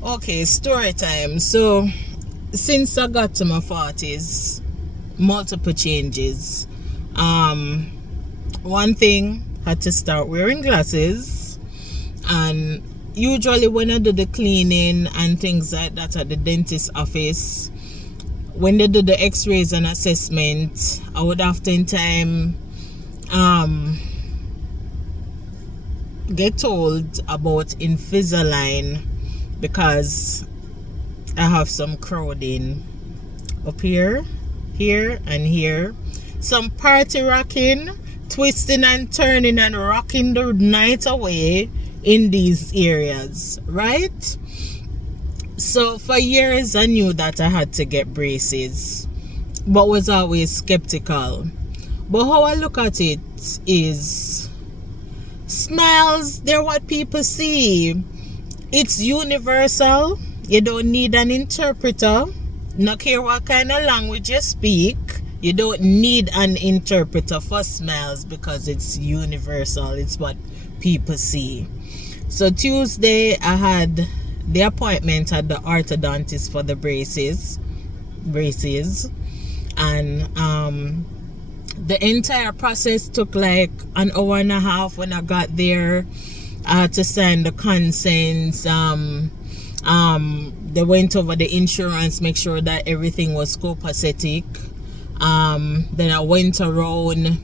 Okay, story time. So, since I got to my 40s, multiple changes. Um, One thing, had to start wearing glasses, and usually when I do the cleaning and things like that at the dentist office, when they do the x-rays and assessment, I would oftentimes get told about Invisalign because I have some crowding up here, here, and here. Some party rocking, twisting and turning and rocking the night away in these areas, right? So for years I knew that I had to get braces, but was always skeptical. But how I look at it is, smiles, they're what people see. It's universal. You don't need an interpreter. No care what kind of language you speak, you don't need an interpreter for smiles because it's universal. It's what people see. So Tuesday I had the appointment at the orthodontist for the braces, and the entire process took like an hour and a half. When I got there, I had to sign the consents. They went over the insurance, make sure that everything was copacetic. Then I went around.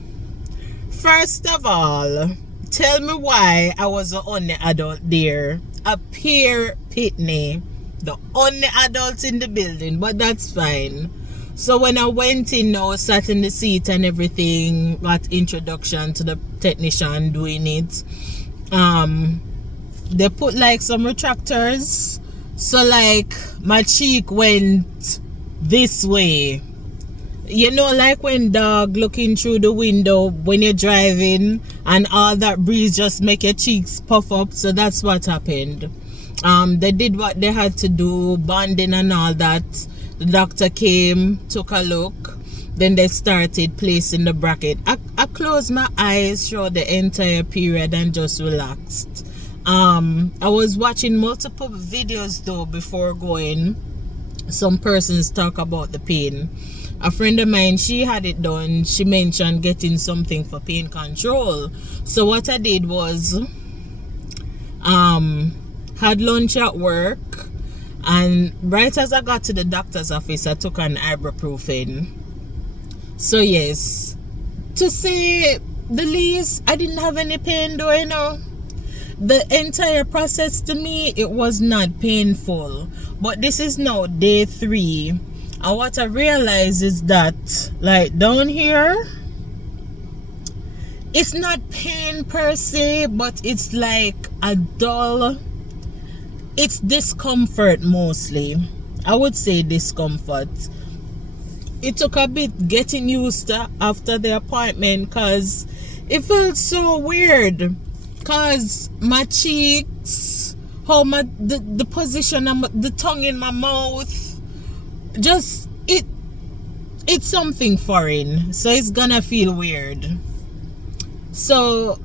First of all, tell me why I was the only adult there. A peer Pitney, the only adult in the building, but that's fine. So when I went in now, sat in the seat and everything, got introduction to the technician doing it. They put like some retractors, so like my cheek went this way. You know, like when dog looking through the window when you're driving and all that breeze just make your cheeks puff up. So that's what happened. They did what they had to do, bonding and all that. The doctor came, took a look, then they started placing the bracket. I closed my eyes throughout the entire period and just relaxed. I was watching multiple videos though before going. Some persons talk about the pain. A friend of mine, she had it done. She mentioned getting something for pain control. So what I did was had lunch at work, and right as I got to the doctor's office, I took an ibuprofen. So yes, to say the least, I didn't have any pain though, you know. The entire process to me, it was not painful. But this is now day 3. And what I realized is that, like down here, it's not pain per se, but it's like a dull, it's discomfort mostly. I would say discomfort. It took a bit getting used to after the appointment because it felt so weird. Because my cheeks, how the position of the tongue in my mouth, just it's something foreign, so it's gonna feel weird. So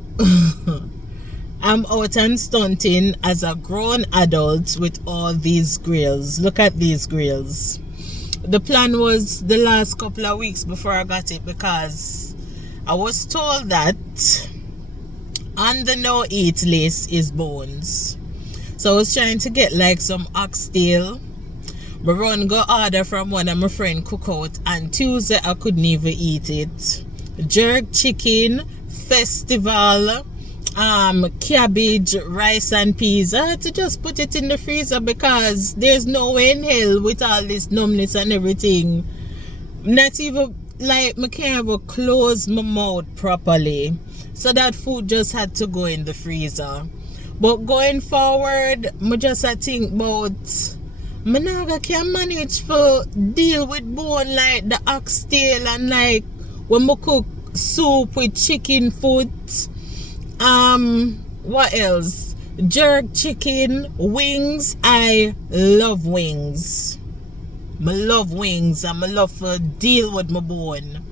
I'm out and stunting as a grown adult with all these grills. Look at these grills. The plan was the last couple of weeks before I got it, because I was told that on the no eat list is bones. So I was trying to get like some oxtail. But run go order from one of my friend cookout, and Tuesday I couldn't even eat it. Jerk chicken, festival, cabbage, rice and peas. I had to just put it in the freezer because there's no way in hell with all this numbness and everything. Not even like I can't even close my mouth properly. So that food just had to go in the freezer. But going forward, I just think about I can manage to deal with bone like the oxtail, and like when I cook soup with chicken foot. What else? Jerk chicken, wings. I love wings. I love wings, and I love to deal with my bone.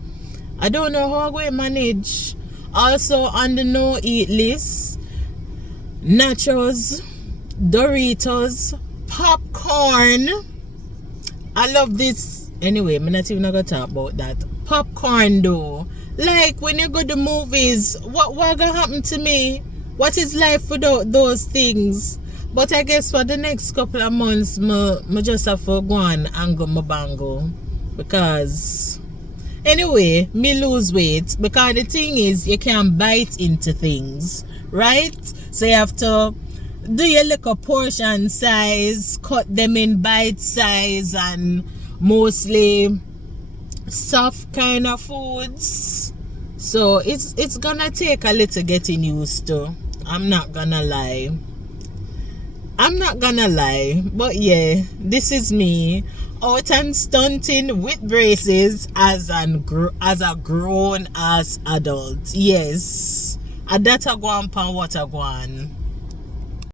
I don't know how I'm going to manage. Also on the no eat list, nachos, Doritos, Popcorn. I love this. Anyway, I'm not even gonna talk about that. Popcorn though. Like when you go to movies, what gonna happen to me? What is life without those things? But I guess for the next couple of months, I just have to go on and go my bango. Because anyway, me lose weight. Because the thing is, you can bite into things, right? So you have to do your little portion size, cut them in bite size, and mostly soft kind of foods. So it's gonna take a little getting used to. I'm not gonna lie. But yeah, this is me out and stunting with braces as a grown ass adult. Yes, and that a go on pan what a go on.